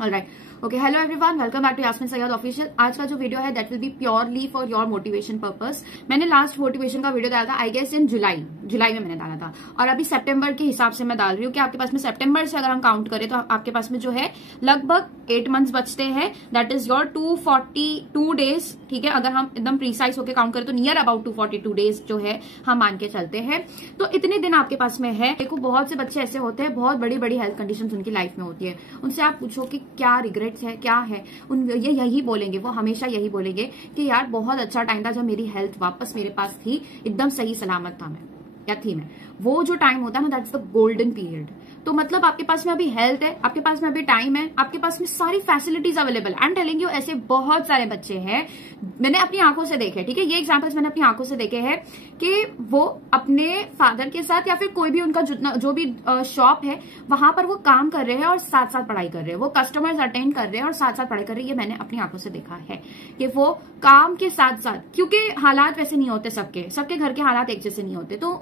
Alright, okay, hello everyone, welcome back to Yasmeen Syed official. आज का जो वीडियो है that will be purely for your motivation purpose. मैंने last motivation का video डाला था आई गेस इन जुलाई में मैंने डाला था, और अभी सितंबर के हिसाब से मैं डाल रही हूँ कि आपके पास में सितंबर से अगर हम काउंट करें तो आपके पास में जो है लगभग 8 मंथ्स बचते हैं। दैट इज योर 242 डेज, ठीक है। अगर हम एकदम प्रीसाइज होकर काउंट करें तो नियर अबाउट 242 डेज जो है हम मान के चलते हैं। तो इतने दिन आपके पास में है। देखो, बहुत से बच्चे ऐसे होते हैं, बहुत बड़ी बड़ी हेल्थ कंडीशंस उनकी लाइफ में होती है। उनसे आप पूछो कि क्या रिग्रेट्स है, क्या है, ये यही बोलेंगे, वो हमेशा यही बोलेंगे कि यार बहुत अच्छा टाइम था जब मेरी हेल्थ वापस मेरे पास थी, एकदम सही सलामत था मैं या थी मैं। वो जो टाइम होता है ना, दैट्स द गोल्डन पीरियड। तो मतलब आपके पास में अभी हेल्थ है, आपके पास में अभी टाइम है, आपके पास में सारी facilities available. I am telling you, ऐसे बहुत सारे बच्चे हैं, मैंने अपनी आंखों से देखे, ठीक है। ये एग्जांपल्स मैंने अपनी आंखों से देखे हैं कि वो अपने फादर के साथ या फिर कोई भी उनका जो भी शॉप है वहां पर वो काम कर रहे हैं और साथ साथ पढ़ाई कर रहे हैं। वो कस्टमर्स अटेंड कर रहे हैं और साथ साथ पढ़ाई कर रहे हैं। ये मैंने अपनी आंखों से देखा है कि वो काम के साथ साथ, क्योंकि हालात वैसे नहीं होते सबके घर के हालात एक जैसे नहीं होते, तो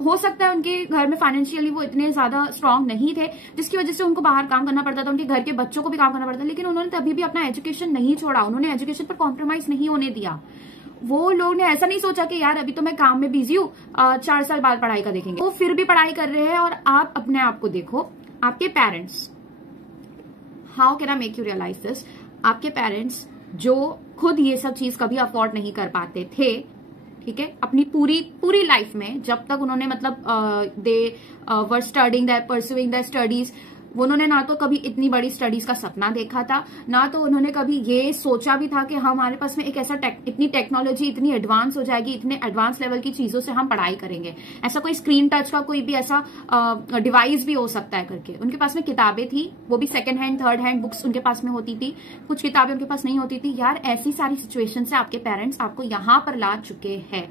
हो सकता है उनके घर में फाइनेंशियली वो इतने ज्यादा स्ट्रांग नहीं थे जिसकी वजह से उनको बाहर काम करना पड़ता था, उनके घर के बच्चों को भी काम करना पड़ता था, लेकिन उन्होंने तभी भी अपना एजुकेशन नहीं छोड़ा, उन्होंने एजुकेशन पर कॉम्प्रोमाइज नहीं होने दिया। वो लोग ने ऐसा नहीं सोचा कि यार अभी तो मैं काम में बिजी हूँ, 4 साल बाद पढ़ाई का देखेंगे। वो फिर भी पढ़ाई कर रहे हैं। और आप अपने आप को देखो, आपके parents, how can I make you realise this, आपके पेरेंट्स जो खुद ये सब चीज कभी अफोर्ड नहीं कर पाते थे, ठीक है, अपनी पूरी लाइफ में, जब तक उन्होंने मतलब they were studying that pursuing that studies, उन्होंने ना तो कभी इतनी बड़ी स्टडीज का सपना देखा था, ना तो उन्होंने कभी ये सोचा भी था कि हमारे पास में एक ऐसा इतनी टेक्नोलॉजी इतनी एडवांस हो जाएगी, इतने एडवांस लेवल की चीजों से हम पढ़ाई करेंगे, ऐसा कोई स्क्रीन टच का कोई भी ऐसा डिवाइस भी हो सकता है करके। उनके पास में किताबें थी, वो भी second hand third hand books उनके पास में होती थी, कुछ किताबें उनके पास नहीं होती थी। यार ऐसी सारी सिचुएशन से आपके पेरेंट्स आपको यहां पर ला चुके हैं।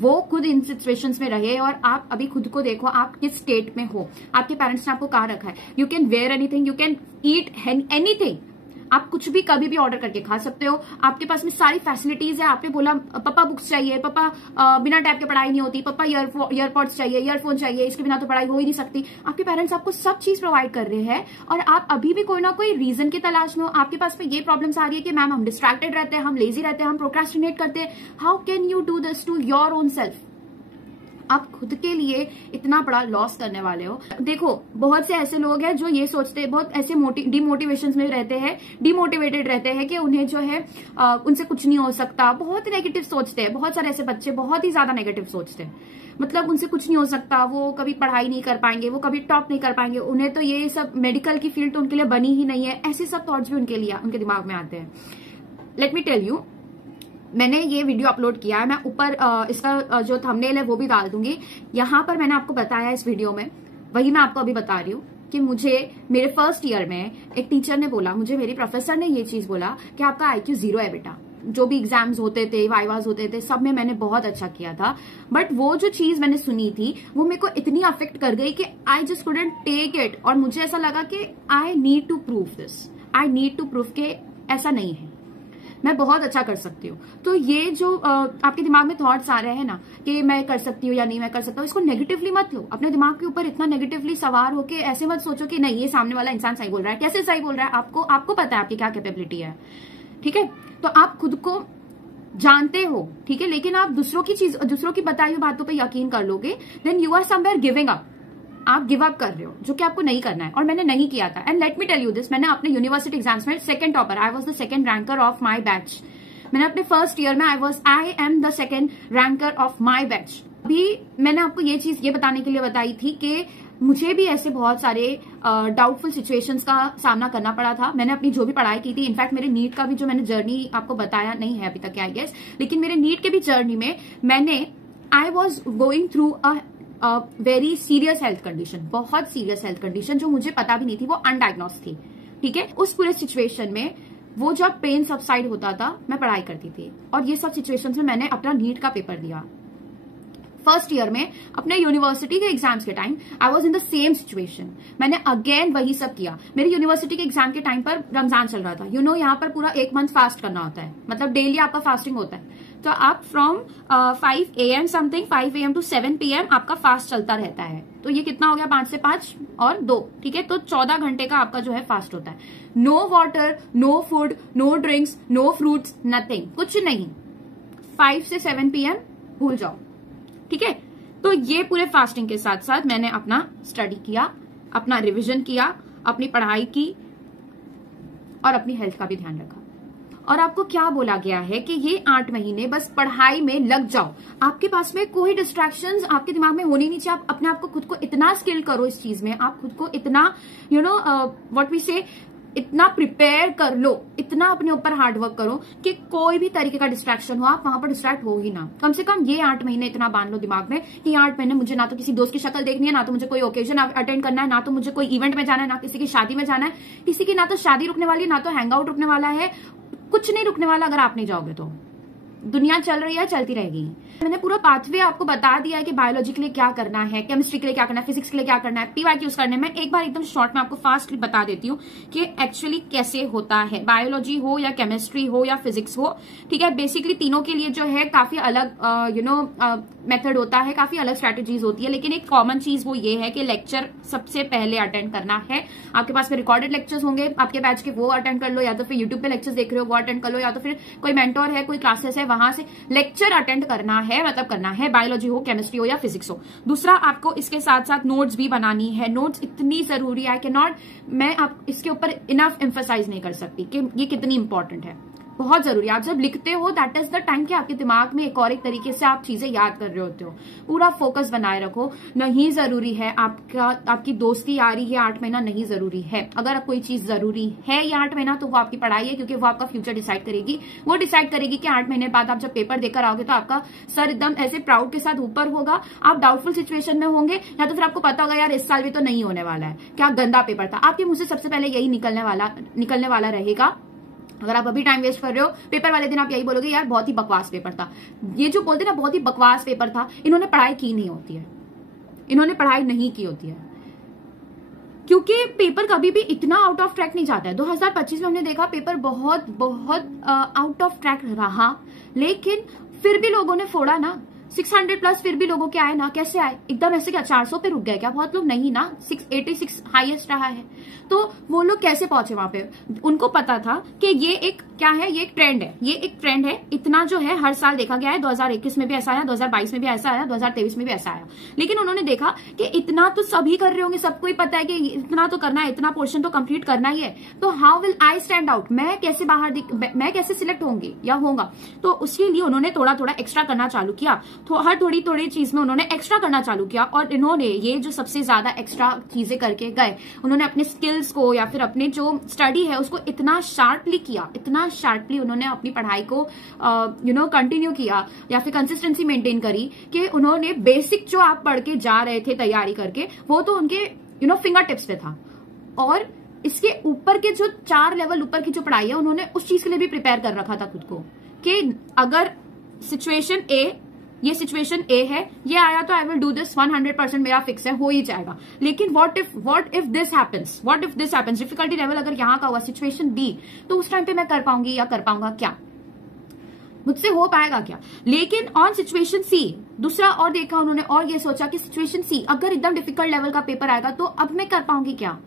वो खुद इन सिचुएशंस में रहे, और आप अभी खुद को देखो आप किस स्टेट में हो। आपके पेरेंट्स ने आपको कहाँ रखा है। You can wear anything, you can eat anything, आप कुछ भी कभी भी ऑर्डर करके खा सकते हो। आपके पास में सारी फैसिलिटीज है। आपने बोला पापा बुक्स चाहिए, पापा बिना टैब के पढ़ाई नहीं होती, पापा ईयरपॉड्स चाहिए, ईयरफोन चाहिए, इसके बिना तो पढ़ाई हो ही नहीं सकती। आपके पेरेंट्स आपको सब चीज प्रोवाइड कर रहे हैं, और आप अभी भी कोई ना कोई रीजन की तलाश में हो। आपके पास में ये प्रॉब्लम्स आ रही है कि मैम हम डिस्ट्रैक्टेड रहते हैं, हम लेजी रहते हैं, हम प्रोक्रेस्टिनेट करते हैं। How can you do this to your own self? आप खुद के लिए इतना बड़ा लॉस करने वाले हो। देखो, बहुत से ऐसे लोग हैं जो ये सोचते हैं, बहुत ऐसे डिमोटिवेशन में रहते हैं, डिमोटिवेटेड रहते हैं कि उन्हें जो है उनसे कुछ नहीं हो सकता, बहुत नेगेटिव सोचते हैं। बहुत सारे ऐसे बच्चे बहुत ही ज्यादा नेगेटिव सोचते हैं, मतलब उनसे कुछ नहीं हो सकता, वो कभी पढ़ाई नहीं कर पाएंगे, वो कभी टॉप नहीं कर पाएंगे, उन्हें तो ये सब मेडिकल की फील्ड तो उनके लिए बनी ही नहीं है। ऐसे सब थॉट्स भी उनके दिमाग में आते हैं। लेट मी टेल यू, मैंने ये वीडियो अपलोड किया है, मैं ऊपर इसका जो थंबनेल है वो भी डाल दूंगी। यहां पर मैंने आपको बताया इस वीडियो में, वही मैं आपको अभी बता रही हूँ कि मुझे मेरे फर्स्ट ईयर में एक टीचर ने बोला, मुझे मेरी प्रोफेसर ने ये चीज बोला कि आपका IQ 0 है बेटा। जो भी एग्जाम्स होते थे, वाइवास होते थे, सब में मैंने बहुत अच्छा किया था, बट वो जो चीज मैंने सुनी थी वो मेरे को इतनी अफेक्ट कर गई कि I just couldn't take it. और मुझे ऐसा लगा कि I need to prove this, I need to prove के ऐसा नहीं है, मैं बहुत अच्छा कर सकती हूँ। तो ये जो आपके दिमाग में थॉट्स आ रहे हैं ना कि मैं कर सकती हूँ या नहीं मैं कर सकता हूँ, इसको नेगेटिवली मत लो। अपने दिमाग के ऊपर इतना नेगेटिवली सवार होके ऐसे मत सोचो कि नहीं ये सामने वाला इंसान सही बोल रहा है। कैसे सही बोल रहा है? आपको पता है आपकी क्या कैपेबिलिटी है, ठीक है। तो आप खुद को जानते हो, ठीक है, लेकिन आप दूसरों की बताई हुई बातों पर यकीन कर लोगे, then you are somewhere giving up. आप गिव अप कर रहे हो, जो कि आपको नहीं करना है, और मैंने नहीं किया था। And let me tell you this, मैंने अपने यूनिवर्सिटी एग्जाम्स में second topper, I was the second ranker of my batch. मैंने अपने फर्स्ट ईयर में I am the second ranker of my batch. भी मैंने आपको ये चीज ये बताने के लिए बताई थी कि मुझे भी ऐसे बहुत सारे डाउटफुल सिचुएशंस का सामना करना पड़ा था। मैंने अपनी जो भी पढ़ाई की थी, इनफैक्ट मेरे नीट का भी जो मैंने जर्नी आपको बताया नहीं है अभी तक आई गेस, लेकिन मेरे नीट के भी जर्नी में I was going through a very serious health condition, बहुत सीरियस हेल्थ कंडीशन जो मुझे पता भी नहीं थी, वो अनडायग्नोस थी, ठीक है। उस पूरे सिचुएशन में वो जब पेन सबसाइड होता था मैं पढ़ाई करती थी, और ये सब सिचुएशंस में मैंने अपना नीट का पेपर दिया। फर्स्ट ईयर में अपने यूनिवर्सिटी के एग्जाम्स के time I was in the same situation, मैंने अगेन वही सब किया। मेरे यूनिवर्सिटी के एग्जाम के टाइम पर रमजान चल रहा था, यू नो यहाँ पर पूरा 1 मंथ फास्ट करना होता है, मतलब डेली आपका फास्टिंग होता है। तो आप from 5 AM something 5 AM to 7 PM आपका फास्ट चलता रहता है। तो ये कितना हो गया, 5 से 5 और 2, ठीक है। तो 14 घंटे का आपका जो है फास्ट होता है। No water, no food, no drinks, no fruits, nothing, कुछ नहीं। 5 से 7 PM भूल जाओ, ठीक है। तो ये पूरे फास्टिंग के साथ साथ मैंने अपना स्टडी किया, अपना रिविजन किया, अपनी पढ़ाई की और अपनी हेल्थ का भी ध्यान रखा। और आपको क्या बोला गया है कि ये 8 महीने बस पढ़ाई में लग जाओ, आपके पास में कोई डिस्ट्रैक्शंस आपके दिमाग में होनी नहीं चाहिए। आप अपने आप को खुद को इतना स्किल करो इस चीज में, आप खुद को इतना व्हाट वी से इतना प्रिपेयर कर लो, इतना अपने ऊपर हार्डवर्क करो कि कोई भी तरीके का डिस्ट्रैक्शन हो आप वहां पर डिस्ट्रैक्ट हो ही ना। कम से कम ये 8 महीने इतना बांध लो दिमाग में कि 8 महीने मुझे ना तो किसी दोस्त की शक्ल देखनी है, ना तो मुझे कोई ओकेजन अटेंड करना है, ना तो मुझे कोई इवेंट में जाना है, ना किसी की शादी में जाना है। किसी की ना तो शादी रुकने वाली है, ना तो हैंग आउट रुकने वाला है, कुछ नहीं रुकने वाला। अगर आप नहीं जाओगे तो दुनिया चल रही है, चलती रहेगी। मैंने पूरा पाथवे आपको बता दिया है कि बायोलॉजी के लिए क्या करना है, केमिस्ट्री के लिए क्या करना है, फिजिक्स के लिए क्या करना है, PYQs करने में। एक बार एकदम शॉर्ट में आपको फास्टली बता देती हूँ कि एक्चुअली कैसे होता है, बायोलॉजी हो या केमिस्ट्री हो या फिजिक्स हो, ठीक है। बेसिकली तीनों के लिए जो है काफी अलग मेथड होता है, काफी अलग स्ट्रेटेजीज होती है, लेकिन एक कॉमन चीज वो ये है कि लेक्चर सबसे पहले अटेंड करना है। आपके पास में रिकॉर्डेड लेक्चर्स होंगे आपके बैच के, वो अटेंड कर लो, या तो फिर यूट्यूब पे लेक्चर्स देख रहे हो वो अटेंड कर लो, या तो फिर कोई मेंटोर है, कोई क्लासेस है, वहां से लेक्चर अटेंड करना है, मतलब करना है, बायोलॉजी हो, केमिस्ट्री हो या फिजिक्स हो। दूसरा, आपको इसके साथ साथ नोट्स भी बनानी है। नोट्स इतनी जरूरी है कि मैं आप इसके ऊपर इनफ एम्फसाइज नहीं कर सकती कि ये कितनी इंपॉर्टेंट है, बहुत जरूरी है। आप जब लिखते हो दैट इज द टाइम कि आपके दिमाग में एक और एक तरीके से आप चीजें याद कर रहे होते हो। पूरा फोकस बनाए रखो। नहीं जरूरी है आपकी दोस्ती यारी है 8 महीना, नहीं जरूरी है। अगर कोई चीज जरूरी है ये 8 महीना तो वो आपकी पढ़ाई है, क्योंकि वो आपका फ्यूचर डिसाइड करेगी। वो डिसाइड करेगी कि 8 महीने बाद आप जब पेपर देकर आओगे तो आपका सर एकदम ऐसे प्राउड के साथ ऊपर होगा, आप डाउटफुल सिचुएशन में होंगे, या तो फिर आपको पता होगा यार इस साल भी तो नहीं होने वाला है, क्या गंदा पेपर था। आपके मुंह से सबसे पहले यही निकलने वाला रहेगा। अगर आप अभी टाइम वेस्ट कर रहे हो, पेपर वाले दिन आप यही बोलोगे यार बहुत ही बकवास पेपर था। ये जो बोलते ना बहुत ही बकवास पेपर था, इन्होंने पढ़ाई की नहीं होती है, इन्होंने पढ़ाई नहीं की होती है, क्योंकि पेपर कभी भी इतना आउट ऑफ ट्रैक नहीं जाता है। 2025 में हमने देखा पेपर बहुत बहुत आउट ऑफ ट्रैक रहा, लेकिन फिर भी लोगों ने फोड़ा ना। 600 प्लस फिर भी लोगों के आए ना। कैसे आए? एकदम ऐसे क्या 400 पे रुक गए क्या बहुत लोग? नहीं ना, 686 हाईएस्ट रहा है। तो वो लोग कैसे पहुंचे वहां पे? उनको पता था कि ये एक क्या है, ये एक ट्रेंड है, ये एक ट्रेंड है। इतना जो है हर साल देखा गया है, 2021 में भी ऐसा आया, 2022 में भी ऐसा आया, 2023 में भी ऐसा आया। लेकिन उन्होंने देखा कि इतना तो सभी कर रहे होंगे, सबको ही पता है कि इतना तो करना है, इतना पोर्शन तो कंप्लीट करना ही है, तो how will I stand out? मैं कैसे मैं कैसे सिलेक्ट होंगी या होगा? तो उसके लिए उन्होंने थोड़ा थोड़ा एक्स्ट्रा करना चालू किया। हर थोड़ी थोड़ी चीज में उन्होंने एक्स्ट्रा करना चालू किया, और इन्होंने ये जो सबसे ज्यादा एक्स्ट्रा चीजें करके गए, उन्होंने अपने स्किल्स को या फिर अपने जो स्टडी है उसको इतना शार्पली किया, इतना शार्पली उन्होंने अपनी पढ़ाई को कंटिन्यू किया या फिर कंसिस्टेंसी मेंटेन करी कि उन्होंने बेसिक जो आप पढ़ के जा रहे थे तैयारी करके, वो तो उनके फिंगर टिप्स पे था। और इसके ऊपर के जो 4 लेवल ऊपर की जो पढ़ाई है, उन्होंने उस चीज के लिए भी प्रिपेयर कर रखा था खुद को कि अगर सिचुएशन ये सिचुएशन ए है, ये आया तो आई विल डू दिस 100%, मेरा फिक्स है, हो ही जाएगा। लेकिन what if this happens, difficulty level अगर यहाँ का हुआ सिचुएशन बी, तो उस टाइम पे मैं कर पाऊंगी या कर पाऊंगा क्या? मुझसे हो पाएगा क्या? लेकिन ऑन सिचुएशन सी दूसरा और देखा उन्होंने, और ये सोचा कि सिचुएशन सी अगर एकदम डिफिकल्ट लेवल का पेपर आएगा तो अब मैं कर पाऊंगी क्या,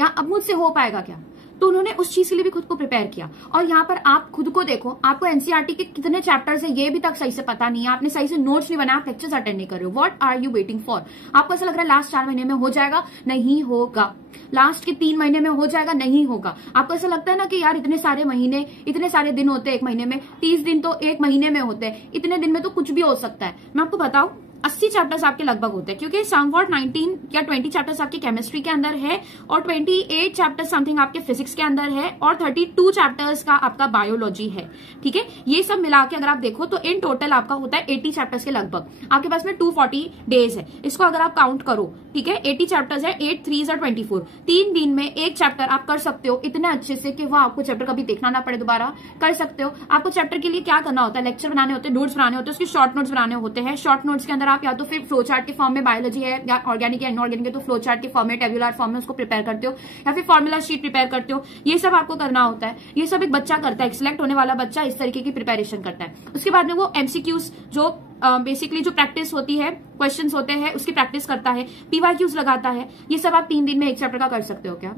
या अब मुझसे हो पाएगा क्या? तो उन्होंने उस चीज के लिए भी खुद को प्रिपेयर किया। और यहाँ पर आप खुद को देखो, आपको एनसीईआरटी के कितने चैप्टर्स है ये भी तक सही से पता नहीं है, आपने सही से नोट्स नहीं बनाया, आप लेक्चर्स अटेंड नहीं कर रहे हो। What are you waiting for? आपको ऐसा लग रहा है लास्ट 4 महीने में हो जाएगा, नहीं होगा। लास्ट के 3 महीने में हो जाएगा, नहीं होगा। आपको ऐसा लगता है ना कि यार इतने सारे महीने, इतने सारे दिन होते हैं एक महीने में, 30 दिन तो एक महीने में होते हैं, इतने दिन में तो कुछ भी हो सकता है। मैं आपको बताऊं 80 चैप्टर्स आपके लगभग होते हैं, क्योंकि समवॉट 19 या 20 चैप्टर्स आपके केमिस्ट्री के अंदर है, और 28 चैप्टर्स समथिंग आपके फिजिक्स के अंदर है, और 32 चैप्टर्स का आपका बायोलॉजी है। ठीक है, ये सब मिला के अगर आप देखो तो इन टोटल आपका होता है 80 चैप्टर्स के लगभग। आपके पास में 240 डेज है, इसको अगर आप काउंट करो, ठीक है, 80 चैप्टर्स है, 8 3 24, 3 दिन में एक चैप्टर आप कर सकते हो इतने अच्छे से कि वो आपको चैप्टर कभी देखना ना पड़े, दोबारा कर सकते हो। आपको चैप्टर के लिए क्या करना होता है? लेक्चर बनाने होते हैं, नोट्स बनाने होते हैं, उसके शॉर्ट नोट्स बनाने होते हैं। शॉर्ट नोट्स के अंदर आप या तो फिर फ्लो चार्ट के फॉर्म में बायोलॉजी है या ऑर्गेनिक या इनऑर्गेनिक है तो फ्लो चार्ट के फॉर्म में, टेबुलर फॉर्म में उसको प्रिपेयर करते हो, या फिर फॉर्मुला शीट प्रिपेयर करते हो। ये सब आपको करना होता है। ये सब एक बच्चा करता है, सिलेक्ट होने वाला बच्चा इस तरीके की प्रिपेरेशन करता है। उसके बाद में वो एमसीक्यूज जो बेसिकली जो प्रैक्टिस होती है, क्वेश्चंस होते हैं, उसकी प्रैक्टिस करता है, पीवाईक्यूज लगाता है। ये सब आप 3 दिन में एक चैप्टर का कर सकते हो क्या?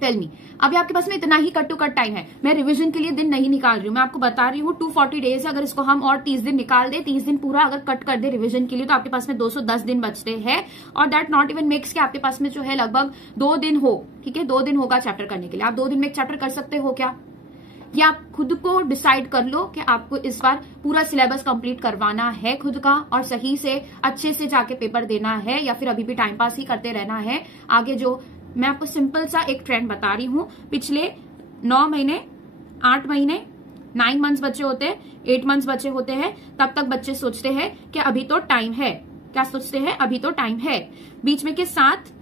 Tell me. अभी आपके पास में इतना ही कट टू कट टाइम है। मैं रिवीजन के लिए दिन नहीं निकाल रही हूँ, मैं आपको बता रही हूँ 240 डेज है। अगर इसको हम और 30 दिन निकाल दे, 30 दिन पूरा अगर कट कर दे रिवीजन के लिए, तो आपके पास में 210 दिन बचते हैं। और दैट नॉट इवन मेक्स के आपके पास में जो है लगभग 2 दिन हो, ठीक है, 2 दिन होगा चैप्टर करने के लिए। आप 2 दिन में एक चैप्टर कर सकते हो क्या? ये आप खुद को डिसाइड कर लो कि आपको इस बार पूरा सिलेबस कंप्लीट करवाना है खुद का, और सही से अच्छे से जाके पेपर देना है, या फिर अभी भी टाइम पास ही करते रहना है। आगे जो मैं आपको सिंपल सा एक ट्रेंड बता रही हूँ, पिछले 9 महीने, 8 महीने, 9 मंथ्स बच्चे होते हैं, 8 मंथ्स बच्चे होते हैं, तब तक बच्चे सोचते हैं कि अभी तो टाइम है। क्या सोचते हैं? अभी तो टाइम है। बीच में के 7,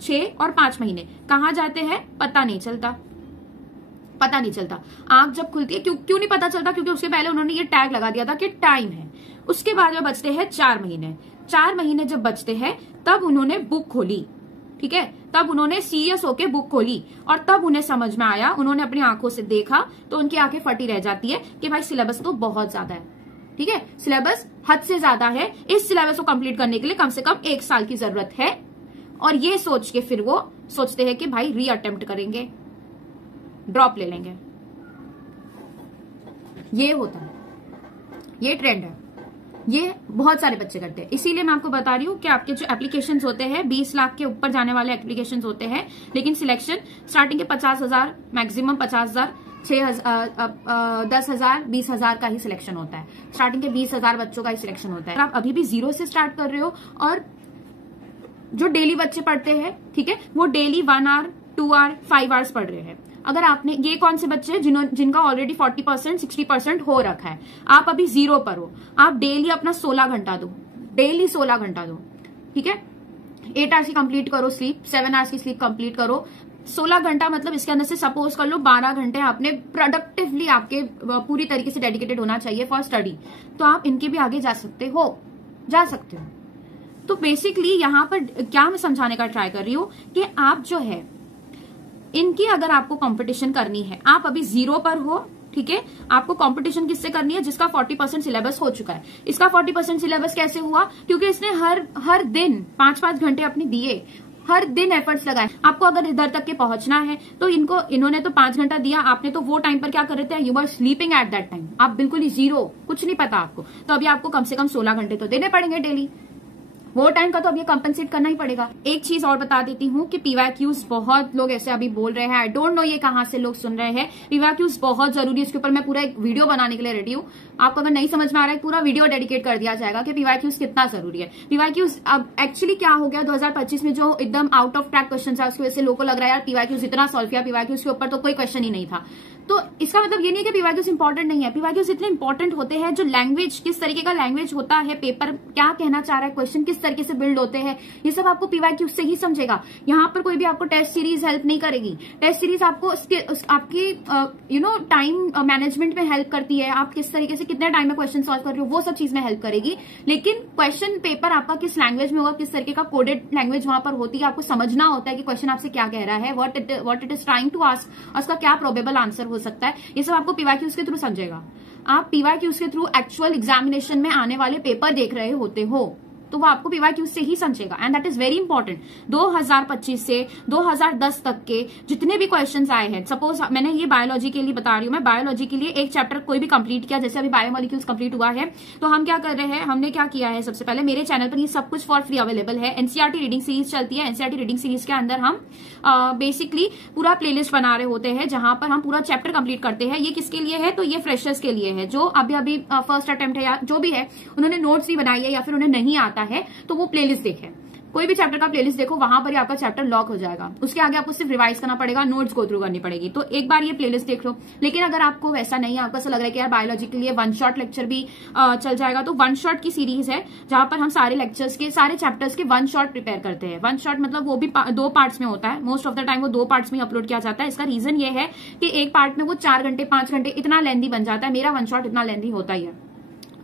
6 और 5 महीने कहाँ जाते हैं पता नहीं चलता, पता नहीं चलता। आंख जब खुलती है, क्यों नहीं पता चलता? क्योंकि उसके पहले उन्होंने ये टैग लगा दिया था कि टाइम है। उसके बाद में बचते हैं 4 महीने। 4 महीने जब बचते हैं तब उन्होंने बुक खोली, ठीक है, तब उन्होंने सीरियस होके बुक खोली, और तब उन्हें समझ में आया, उन्होंने अपनी आंखों से देखा, तो उनकी आंखें फटी रह जाती है कि भाई सिलेबस तो बहुत ज्यादा है, ठीक है, सिलेबस हद से ज्यादा है। इस सिलेबस को कंप्लीट करने के लिए कम से कम 1 साल की जरूरत है। और ये सोच के फिर वो सोचते हैं कि भाई री अटेम्प्ट करेंगे, ड्रॉप ले लेंगे। ये होता है, ये ट्रेंड है, ये बहुत सारे बच्चे करते हैं। इसीलिए मैं आपको बता रही हूँ कि आपके जो एप्लीकेशंस होते हैं 20 लाख के ऊपर जाने वाले एप्लीकेशंस होते हैं, लेकिन सिलेक्शन स्टार्टिंग के 50,000, मैक्सिमम 50,000, 6,000, 10,000, 20,000 का ही सिलेक्शन होता है। स्टार्टिंग के 20,000 बच्चों का ही सिलेक्शन होता है। आप अभी भी 0 से स्टार्ट कर रहे हो, और जो डेली बच्चे पढ़ते हैं, ठीक है, वो डेली 1 आवर, 2 आवर, 5 आवर्स पढ़ रहे हैं। अगर आपने, ये कौन से बच्चे जिनका ऑलरेडी 40%, 60% हो रखा है, आप अभी 0 पर हो, आप डेली अपना 16 घंटा दो, डेली 16 घंटा दो, ठीक है। 8 आवर्स की कंप्लीट करो स्लीप, 7 आवर्स की स्लीप कंप्लीट करो। 16 घंटा मतलब इसके अंदर से सपोज कर लो 12 घंटे आपने प्रोडक्टिवली, आपके पूरी तरीके से डेडिकेटेड होना चाहिए फॉर स्टडी, तो आप इनके भी आगे जा सकते हो, जा सकते हो। तो बेसिकली यहाँ पर क्या मैं समझाने का ट्राई कर रही हूँ कि आप जो है इनकी, अगर आपको कंपटीशन करनी है, आप अभी 0 पर हो, ठीक है, आपको कंपटीशन किससे करनी है? जिसका 40% सिलेबस हो चुका है। इसका 40% सिलेबस कैसे हुआ? क्योंकि इसने हर दिन 5-5 घंटे अपने दिए, हर दिन एफर्ट्स लगाए। आपको अगर इधर तक के पहुंचना है तो इन्होंने तो 5 घंटा दिया, आपने तो वो टाइम पर क्या कर रहे थे? You are sleeping at that time, आप बिल्कुल ही 0, कुछ नहीं पता आपको। तो अभी आपको कम से कम 16 घंटे तो देने पड़ेंगे डेली, वो टाइम का तो अब ये कंपनसेट करना ही पड़ेगा। एक चीज और बता देती हूँ कि पीवाईक्यूज, बहुत लोग ऐसे अभी बोल रहे हैं, आई डोंट नो ये कहाँ से लोग सुन रहे हैं। पीवाईक्यूज बहुत जरूरी है, इसके ऊपर मैं पूरा एक वीडियो बनाने के लिए रेडी हूँ। आपको अगर नहीं समझ में आ रहा है, पूरा वीडियो डेडिकेट कर दिया जाएगा कि पीवाईक्यूज कितना जरूरी है। पीवाईक्यूज अब एक्चुअली क्या हो गया, 2025 में जो एकदम आउट ऑफ ट्रैक क्वेश्चन है, उसकी वजह से लोगों को लग रहा है यार पीवाईक्यूज इतना सॉल्व किया, पीवाईक्यूज के ऊपर तो कोई क्वेश्चन ही नहीं था। तो इसका मतलब ये नहीं कि पीवाईक्यूज इंपॉर्टेंट नहीं है, पीवाईक्यूज इतने इंपॉर्टेंट होते हैं। जो लैंग्वेज, किस तरीके का लैंग्वेज होता है, पेपर क्या कहना चाह रहा है, क्वेश्चन किस तरीके से बिल्ड होते हैं, ये सब आपको पीवाईक्यूज से ही समझेगा। यहाँ पर कोई भी आपको टेस्ट सीरीज हेल्प नहीं करेगी। टेस्ट सीरीज आपको आपकी टाइम मैनेजमेंट में हेल्प करती है, आप किस तरीके से कितने टाइम में क्वेश्चन सॉल्व कर रहे हो, वो सब चीज में हेल्प करेगी। लेकिन क्वेश्चन पेपर आपका किस लैंग्वेज में होगा, किस तरीके का कोडेड लैंग्वेज वहां पर होती है, आपको समझना होता है कि क्वेश्चन आपसे क्या कह रहा है, what it is trying to ask, उसका क्या प्रोबेबल आंसर हो सकता है, ये सब आपको पीवाईक्यूज के थ्रू समझेगा। आप पीवाईक्यूज के थ्रू एक्चुअल एग्जामिनेशन में आने वाले पेपर देख रहे होते हो, तो वो आपको पीवाईक्यूज से ही समझेगा, and that is very important. 2025 से 2010 तक के जितने भी क्वेश्चंस आए हैं, सपोज मैंने ये बायोलॉजी के लिए बता रही हूँ, मैं बायोलॉजी के लिए एक चैप्टर कोई भी कंप्लीट किया, जैसे अभी बायोमोलिक्यूल्स कंप्लीट हुआ है, तो हम क्या कर रहे हैं, हमने क्या किया है, सबसे पहले मेरे चैनल पर ये सब कुछ फॉर फ्री अवेलेबल है। एनसीईआरटी रीडिंग सीरीज चलती है, एनसीईआरटी रीडिंग सीरीज के अंदर हम बेसिकली पूरा प्लेलिस्ट बना रहे होते हैं, जहां पर हम पूरा चैप्टर कंप्लीट करते हैं। ये किसके लिए है? तो ये फ्रेशर्स के लिए है, जो अभी फर्स्ट अटेम्प्ट है या जो भी है, उन्होंने नोट्स नहीं बनाई है या फिर उन्हें नहीं आता है, तो वो प्लेलिस्ट देखें। कोई भी चैप्टर का प्लेलिस्ट देखो, वहां पर ही आपका चैप्टर लॉक हो जाएगा। उसके आगे आपको सिर्फ रिवाइज करना पड़ेगा, नोट्स गो थ्रू करनी पड़ेगी। तो एक बार ये प्लेलिस्ट देख लो। लेकिन अगर आपको वैसा नहीं है, आपको ऐसा लग रहा है कि यार बायोलॉजी के लिए 1 शॉट लेक्चर भी चल जाएगा, तो 1 शॉट की सीरीज है, जहां पर हम सारे लेक्चर्स के, सारे चैप्टर्स के 1 शॉट प्रिपेयर करते हैं। 1 शॉट मतलब वो भी 2 पार्ट्स में होता है, मोस्ट ऑफ द टाइम वो 2 पार्ट्स में अपलोड किया जाता है। इसका रीजन ये है कि एक पार्ट में वो 4 घंटे 5 घंटे इतना लेंदी बन जाता है, मेरा 1 शॉट इतना लेंदी होता ही है।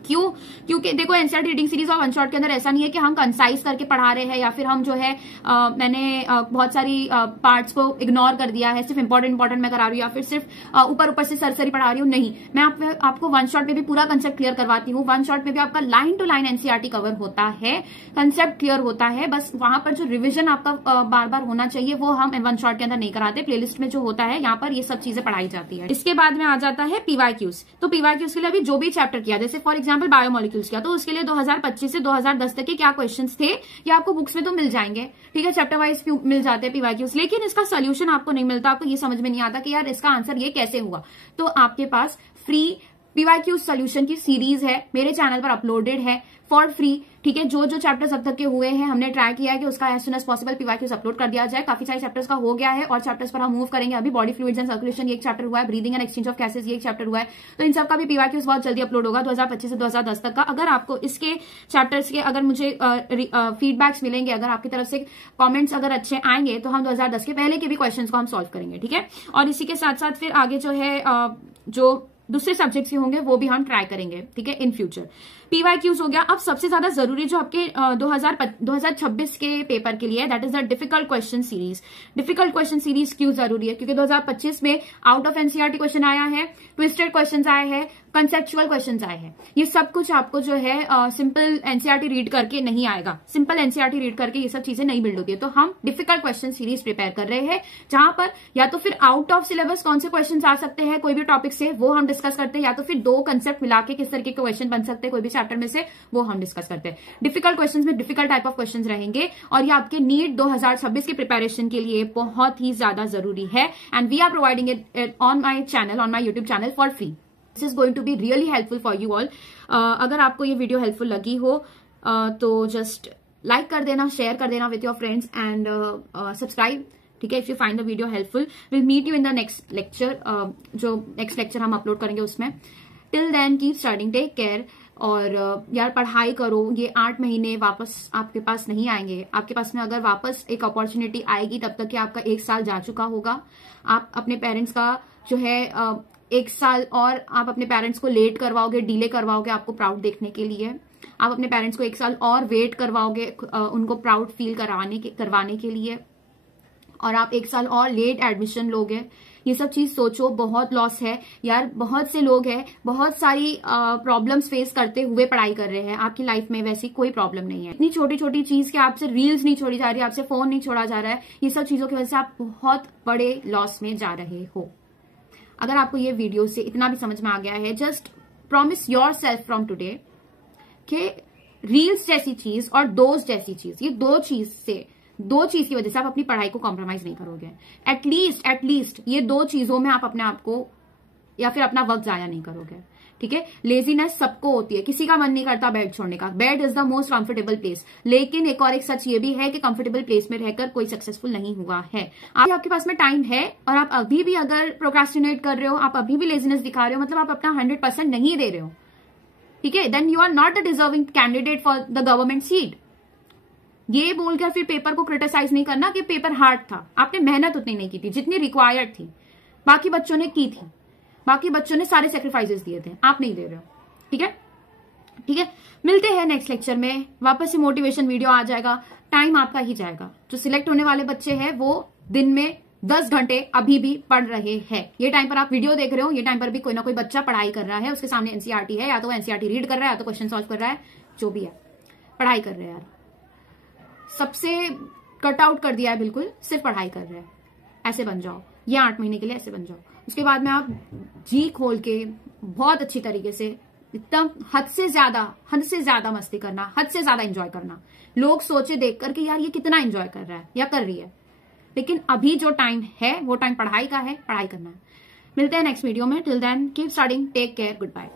क्यों? क्योंकि देखो एनसीईआरटी रीडिंग सीरीज और वन शॉट के अंदर ऐसा नहीं है कि हम कंसाइज करके पढ़ा रहे हैं या फिर हम जो है मैंने बहुत सारी पार्ट्स को इग्नोर कर दिया है, सिर्फ इंपॉर्टेंट मैं करा रही हूँ या फिर सिर्फ ऊपर से सरसरी पढ़ा रही हूँ। नहीं, मैं आपको वन शॉट में भी पूरा कंसेप्ट क्लियर करवाती हूँ। वन शॉट में भी आपका line to line NCERT cover होता है, कंसेप्ट क्लियर होता है। बस वहां पर जो रिविजन आपका बार बार होना चाहिए वो हम वन शॉट के अंदर नहीं कराते। प्लेलिस्ट में जो होता है यहाँ पर ये सब चीजें पढ़ाई जाती है। इसके बाद में आ जाता है पीवाईक्यूज। तो पीवाईक्यूज के लिए अभी जो भी चैप्टर किया, जैसे फॉर एग्जाम्पल बायोमोलिक्यूल्स किया, तो उसके लिए 2025 से 2010 तक के क्या क्वेश्चंस थे ये आपको बुक्स में तो मिल जाएंगे, ठीक है, चैप्टर वाइज मिल जाते हैं पीवाईक्यूज, लेकिन इसका सोल्यूशन आपको नहीं मिलता। आपको ये समझ में नहीं आता कि यार इसका आंसर ये कैसे हुआ। तो आपके पास फ्री पीवाईक्यूज सोल्यूशन की सीरीज है, मेरे चैनल पर अपलोडेड है फॉर फ्री, ठीक है। जो चैप्टर्स अब तक के हुए हैं हमने ट्राई किया है कि उसका as soon as possible PYQs upload कर दिया जाए। काफी सारे चैप्टर्स का हो गया है और चैप्टर्स पर हम मूव करेंगे। अभी बॉडी फ्लूइड्स एंड सर्कुलेशन ये एक चैप्टर हुआ है, breathing and exchange of gases ये एक चैप्टर हुआ है। तो इन सब का भी पीवाईक्यूज बहुत जल्दी अपलोड होगा 2025 से 2010 तक का। अगर आपको इसके चैप्टर्स के अगर मुझे फीडबैक्स मिलेंगे, अगर आपकी तरफ से कॉमेंट्स अगर अच्छे आएंगे तो हम 2010 के पहले के भी क्वेश्चन को हम सॉल्व करेंगे, ठीक है। और इसी के साथ साथ फिर आगे जो है जो दूसरे सब्जेक्ट्स के होंगे वो भी हम ट्राई करेंगे, ठीक है, इन फ्यूचर। पीवाईक्यूज हो गया। अब सबसे ज्यादा जरूरी जो आपके 2026 के पेपर के लिए that is the difficult question series. Difficult question series क्यों जरूरी है? क्योंकि 2025 में आउट ऑफ एनसीईआरटी क्वेश्चन आया है, ट्विस्टेड क्वेश्चंस आए हैं, कंसेप्चुअल क्वेश्चंस आए हैं। ये सब कुछ आपको जो है सिंपल एनसीईआरटी रीड करके नहीं आएगा। सिंपल एनसीईआरटी रीड करके ये सब चीजें नहीं बिल्ड होती है। तो हम डिफिकल्ट क्वेश्चन सीरीज प्रिपेयर कर रहे हैं, जहां पर या तो फिर आउट ऑफ सिलेबस कौन से क्वेश्चन आ सकते हैं कोई भी टॉपिक से वो हम डिस्कस करते हैं, या तो फिर दो कंसेप्ट मिला के किस तरीके के क्वेश्चन बन सकते हैं कोई भी चैप्टर में से वो हम डिस्कस करते हैं। डिफिकल्ट क्वेश्चंस में डिफिकल्ट टाइप ऑफ क्वेश्चंस रहेंगे और ये आपके नीट 2026 की प्रिपरेशन के लिए बहुत ही ज्यादा जरूरी है। And we are providing it on my channel, on my YouTube channel for free. This is going to be really helpful for you all. अगर आपको ये वीडियो हेल्पफुल लगी हो तो जस्ट लाइक कर देना, शेयर कर देना with your friends and subscribe, ठीक है, if you find the video helpful. Will meet you in the next lecture. जो नेक्स्ट लेक्चर हम अपलोड करेंगे उसमें। Till then keep studying, take care. और यार पढ़ाई करो, ये 8 महीने वापस आपके पास नहीं आएंगे। आपके पास में अगर वापस एक अपॉर्चुनिटी आएगी तब तक कि आपका 1 साल जा चुका होगा। आप अपने पेरेंट्स का जो है 1 साल और आप अपने पेरेंट्स को लेट करवाओगे, डिले करवाओगे आपको प्राउड देखने के लिए। आप अपने पेरेंट्स को 1 साल और वेट करवाओगे उनको प्राउड फील करवाने के लिए। और आप 1 साल और लेट एडमिशन लोगे। ये सब चीज सोचो, बहुत लॉस है यार। बहुत से लोग हैं बहुत सारी प्रॉब्लम्स फेस करते हुए पढ़ाई कर रहे हैं। आपकी लाइफ में वैसी कोई प्रॉब्लम नहीं है। इतनी छोटी छोटी चीज कि आपसे रील्स नहीं छोड़ी जा रही, आपसे फोन नहीं छोड़ा जा रहा है, ये सब चीजों की वजह से आप बहुत बड़े लॉस में जा रहे हो। अगर आपको ये वीडियो से इतना भी समझ में आ गया है, just promise your self from today कि रील्स जैसी चीज और दोस्त जैसी चीज, ये दो चीज की वजह से आप अपनी पढ़ाई को कॉम्प्रोमाइज नहीं करोगे। एटलीस्ट ये 2 चीजों में आप अपने आप को या फिर अपना वक्त जाया नहीं करोगे, ठीक है। लेजीनेस सबको होती है, किसी का मन नहीं करता बेड छोड़ने का। Bed is the most comfortable place. लेकिन एक और एक सच ये भी है कि कंफर्टेबल प्लेस में रहकर कोई सक्सेसफुल नहीं हुआ है। आपके पास में टाइम है और आप अभी भी अगर प्रोक्रास्टिनेट कर रहे हो, आप अभी भी लेजीनेस दिखा रहे हो, मतलब आप अपना 100% नहीं दे रहे हो, ठीक है। Then you are not a deserving candidate for the government seat. ये बोलकर फिर पेपर को क्रिटिसाइज नहीं करना कि पेपर हार्ड था। आपने मेहनत उतनी नहीं की थी जितनी रिक्वायर्ड थी, बाकी बच्चों ने की थी। बाकी बच्चों ने सारे सेक्रीफाइसेस दिए थे, आप नहीं दे रहे हो, ठीक है। ठीक है, मिलते हैं नेक्स्ट लेक्चर में। वापस से मोटिवेशन वीडियो आ जाएगा, टाइम आपका ही जाएगा। जो सिलेक्ट होने वाले बच्चे हैं वो दिन में 10 घंटे अभी भी पढ़ रहे हैं। ये टाइम पर आप वीडियो देख रहे हो, ये टाइम पर भी कोई ना कोई बच्चा पढ़ाई कर रहा है। उसके सामने एनसीईआरटी है, या तो वो एनसीईआरटी रीड कर रहा है, या तो क्वेश्चन सॉल्व कर रहा है, जो भी है पढ़ाई कर रहे हैं यार। सबसे कट आउट कर दिया है, बिल्कुल सिर्फ पढ़ाई कर रहे हैं। ऐसे बन जाओ, ये 8 महीने के लिए ऐसे बन जाओ। उसके बाद में आप जी खोल के बहुत अच्छी तरीके से एकदम हद से ज्यादा मस्ती करना, हद से ज्यादा एंजॉय करना। लोग सोचे देख कर कि यार ये कितना एंजॉय कर रहा है या कर रही है, लेकिन अभी जो टाइम है वो टाइम पढ़ाई का है, पढ़ाई करना है। मिलते हैं नेक्स्ट वीडियो में। Till then keep studying, take care, good bye.